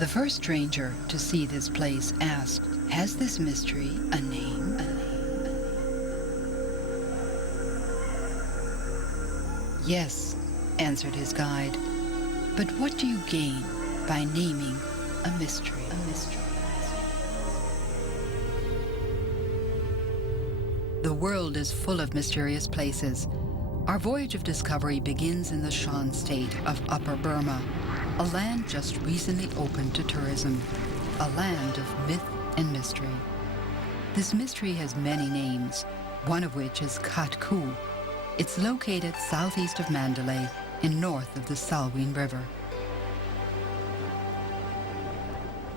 The first stranger to see this place asked, "Has this mystery a name?" "Yes," answered his guide. "But what do you gain by naming a mystery?" The world is full of mysterious places. Our voyage of discovery begins in the Shan state of Upper Burma, a land just recently opened to tourism, a land of myth and mystery. This mystery has many names, one of which is Kakku. It's located southeast of Mandalay and north of the Salween River.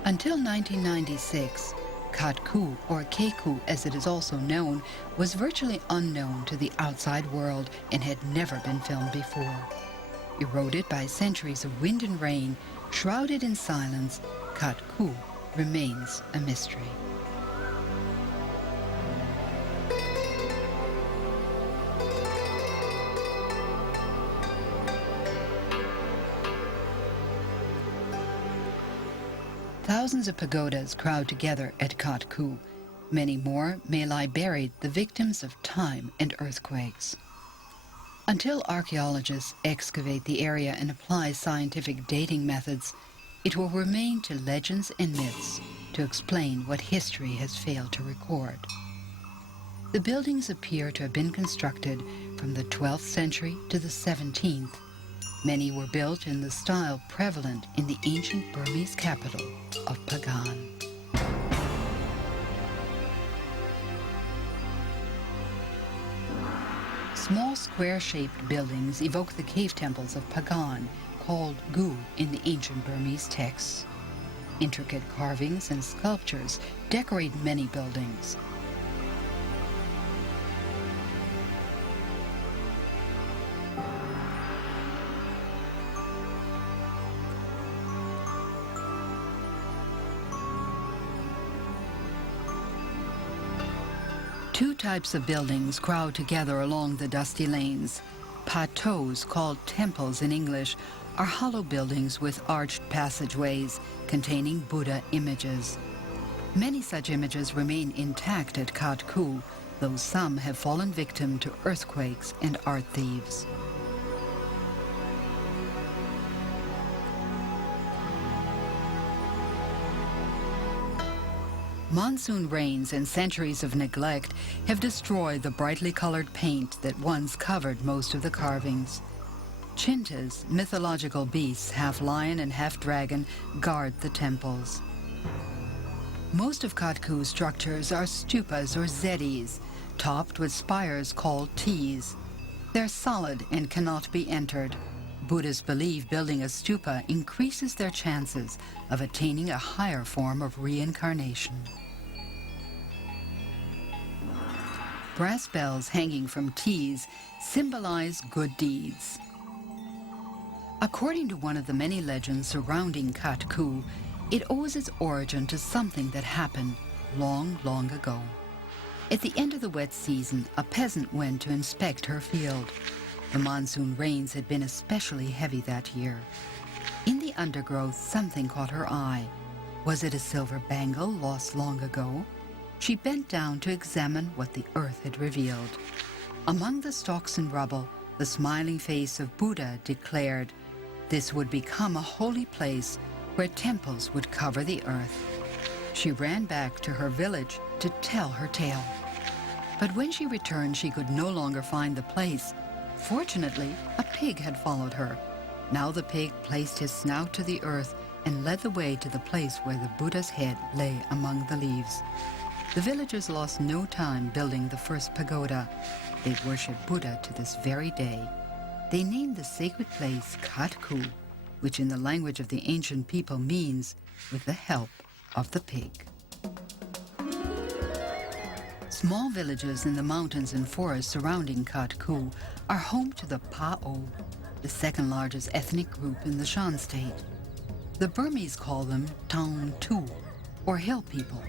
Until 1996, Kakku, or Kakku as it is also known, was virtually unknown to the outside world and had never been filmed before. Eroded by centuries of wind and rain, shrouded in silence, Kakku remains a mystery. Thousands of pagodas crowd together at Kakku. Many more may lie buried, the victims of time and earthquakes. Until archaeologists excavate the area and apply scientific dating methods, it will remain to legends and myths to explain what history has failed to record. The buildings appear to have been constructed from the 12th century to the 17th. Many were built in the style prevalent in the ancient Burmese capital of Pagoda. Small square-shaped buildings evoke the cave temples of Pagan, called Gu in the ancient Burmese texts. Intricate carvings and sculptures decorate many buildings. Two types of buildings crowd together along the dusty lanes. Patos, called temples in English, are hollow buildings with arched passageways containing Buddha images. Many such images remain intact at Kakku, though some have fallen victim to earthquakes and art thieves. Monsoon rains and centuries of neglect have destroyed the brightly colored paint that once covered most of the carvings. Chintas, mythological beasts, half lion and half dragon, guard the temples. Most of Kakku's structures are stupas or zedis, topped with spires called Ts. They're solid and cannot be entered. Buddhists believe building a stupa increases their chances of attaining a higher form of reincarnation. Brass bells hanging from Ts symbolize good deeds. According to one of the many legends surrounding Kakku, it owes its origin to something that happened long, long ago. At the end of the wet season, a peasant went to inspect her field. The monsoon rains had been especially heavy that year. In the undergrowth, something caught her eye. Was it a silver bangle lost long ago? She bent down to examine what the earth had revealed. Among the stalks and rubble, the smiling face of Buddha declared this would become a holy place where temples would cover the earth. She ran back to her village to tell her tale. But when she returned, she could no longer find the place. Fortunately, a pig had followed her. Now the pig placed his snout to the earth and led the way to the place where the Buddha's head lay among the leaves. The villagers lost no time building the first pagoda. They worship Buddha to this very day. They named the sacred place Kakku, which in the language of the ancient people means with the help of the pig. Small villages in the mountains and forests surrounding Kakku are home to the Pao, the second largest ethnic group in the Shan state. The Burmese call them Taung Tu, or hill people.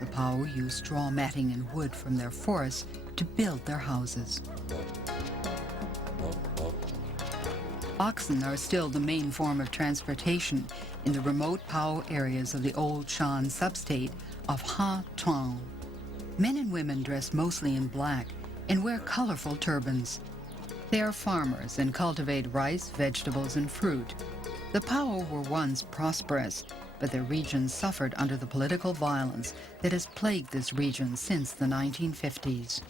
The Pao use straw matting and wood from their forests to build their houses. Oxen are still the main form of transportation in the remote Pao areas of the old Shan substate of Ha Tuong. Men and women dress mostly in black and wear colorful turbans. They are farmers and cultivate rice, vegetables, and fruit. The Pao were once prosperous, but their region suffered under the political violence that has plagued this region since the 1950s.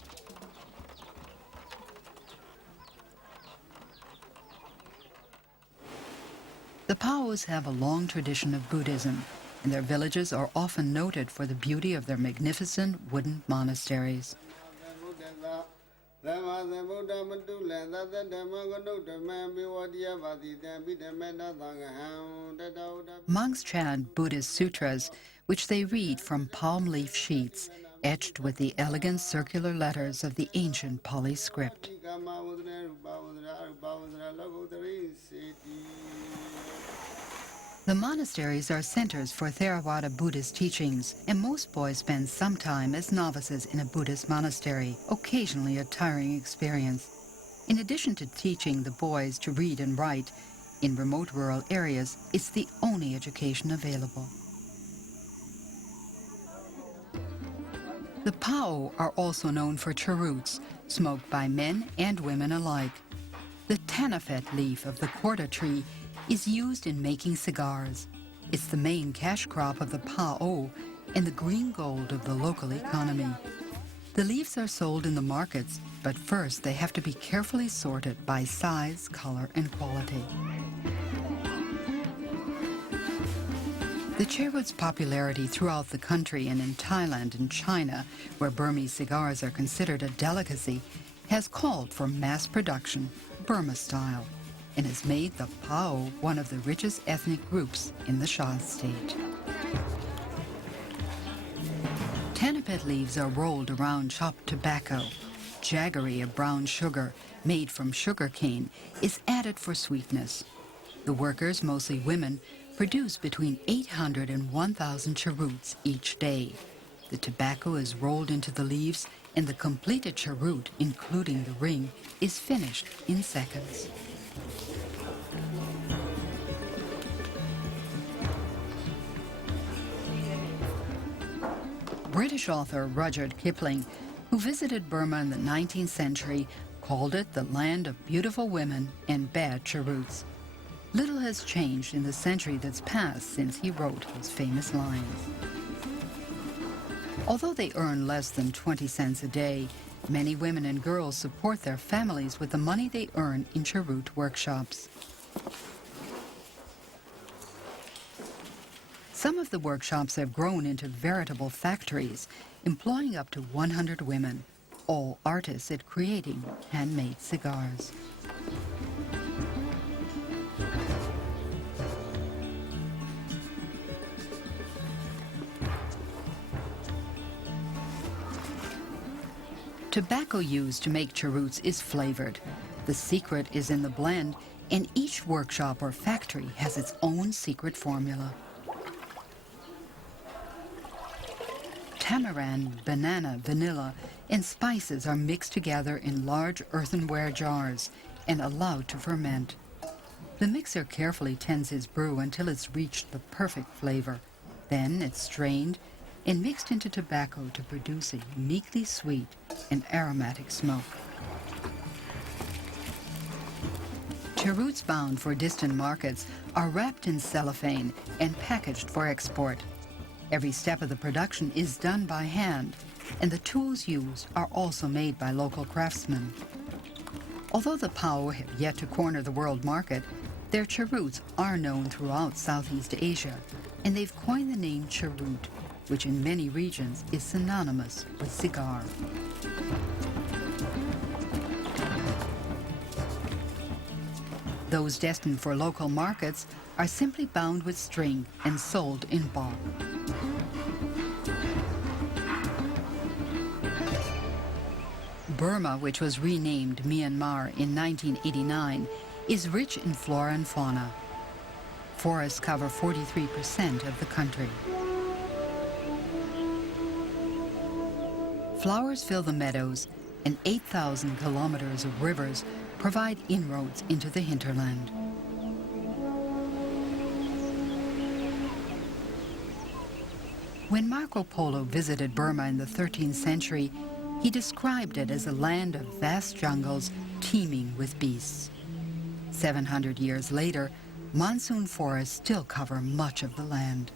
The Paos have a long tradition of Buddhism, and their villages are often noted for the beauty of their magnificent wooden monasteries. Monks chant Buddhist sutras, which they read from palm leaf sheets, etched with the elegant circular letters of the ancient Pali script. The monasteries are centers for Theravada Buddhist teachings, and most boys spend some time as novices in a Buddhist monastery, occasionally a tiring experience. In addition to teaching the boys to read and write, in remote rural areas, it's the only education available. The Pao are also known for cheroots, smoked by men and women alike. The tanafet leaf of the corda tree is used in making cigars. It's the main cash crop of the Pao and the green gold of the local economy. The leaves are sold in the markets, but first they have to be carefully sorted by size, color, and quality. The cheroot's popularity throughout the country and in Thailand and China, where Burmese cigars are considered a delicacy, has called for mass production, Burma style, and has made the Pao one of the richest ethnic groups in the Shan state. Tanapet leaves are rolled around chopped tobacco. Jaggery, a brown sugar made from sugar cane, is added for sweetness. The workers, mostly women, produce between 800 and 1,000 cheroots each day. The tobacco is rolled into the leaves, and the completed cheroot, including the ring, is finished in seconds. British author Rudyard Kipling, who visited Burma in the 19th century, called it the land of beautiful women and bad cheroots. Little has changed in the century that's passed since he wrote his famous lines. Although they earn less than 20 cents a day, many women and girls support their families with the money they earn in cheroot workshops. Some of the workshops have grown into veritable factories, employing up to 100 women, all artists at creating handmade cigars. Tobacco used to make cheroots is flavored. The secret is in the blend, and each workshop or factory has its own secret formula. Tamarind, banana, vanilla, and spices are mixed together in large earthenware jars and allowed to ferment. The mixer carefully tends his brew until it's reached the perfect flavor. Then it's strained and mixed into tobacco to produce a uniquely sweet and aromatic smoke. Cheroots bound for distant markets are wrapped in cellophane and packaged for export. Every step of the production is done by hand, and the tools used are also made by local craftsmen. Although the Pao have yet to corner the world market, their cheroots are known throughout Southeast Asia, and they've coined the name cheroot, which in many regions is synonymous with cigar. Those destined for local markets are simply bound with string and sold in bulk. Burma, which was renamed Myanmar in 1989, is rich in flora and fauna. Forests cover 43% of the country. Flowers fill the meadows, and 8,000 kilometers of rivers provide inroads into the hinterland. When Marco Polo visited Burma in the 13th century, he described it as a land of vast jungles teeming with beasts. 700 years later, monsoon forests still cover much of the land.